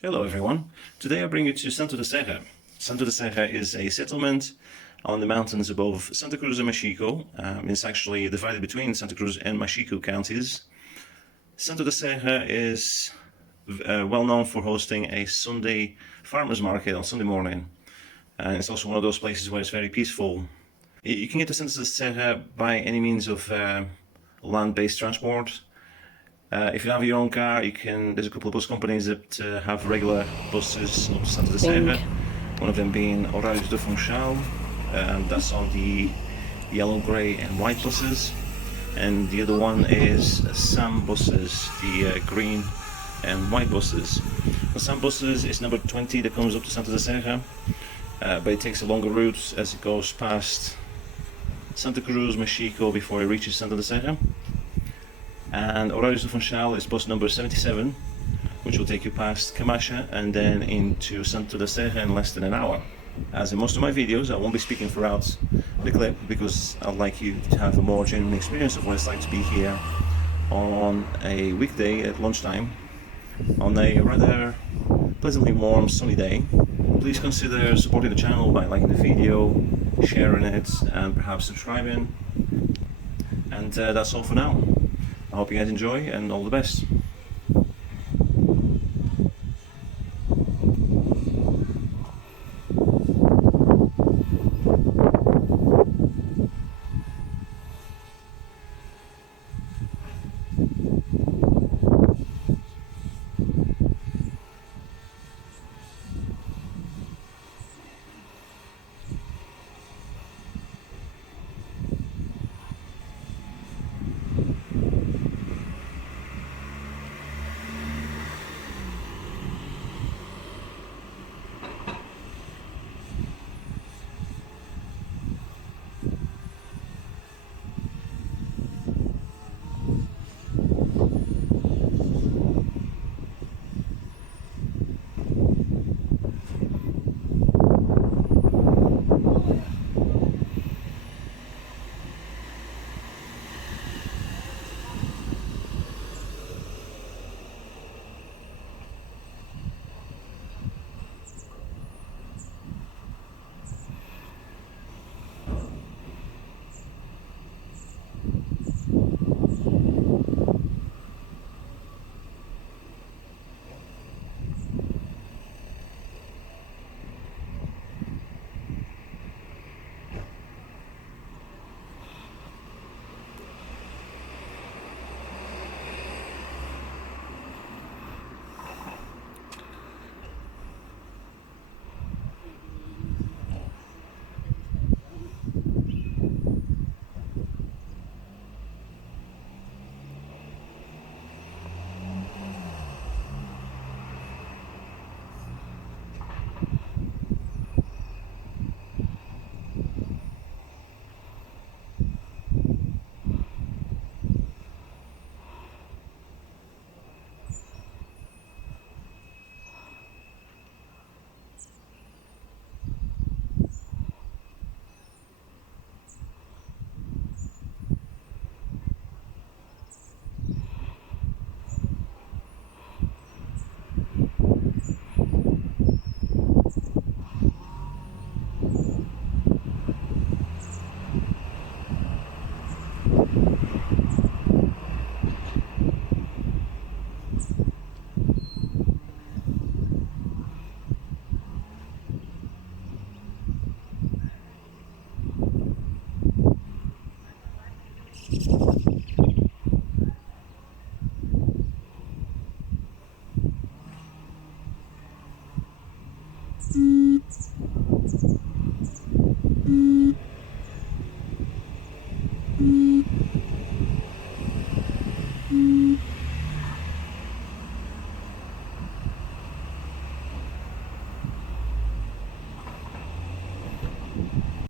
Hello everyone, today I bring you to Santo da Serra. Santo da Serra is a settlement on the mountains above Santa Cruz Machico. It's actually divided between Santa Cruz and Machico counties. Santo da Serra is well known for hosting a Sunday farmers market on Sunday morning, and it's also one of those places where it's very peaceful. You can get to Santo da Serra by any means of land-based transport. If you have your own car, there's a couple of bus companies that have regular buses up to Santo da Serra. One of them being holidaytour, and that's on the yellow, grey and white buses. And the other one is SAM buses, the green and white buses. The SAM buses is number 20 that comes up to Santo da Serra, but it takes a longer route as it goes past Santa Cruz Machico before it reaches Santo da Serra. And holidaytour is bus number 77, which will take you past Camacha and then into Santo da Serra in less than an hour. As in most of my videos, I won't be speaking throughout the clip because I'd like you to have a more genuine experience of what it's like to be here on a weekday at lunchtime on a rather pleasantly warm sunny day. Please consider supporting the channel by liking the video, sharing it and perhaps subscribing. And that's all for now. I hope you guys enjoy and all the best.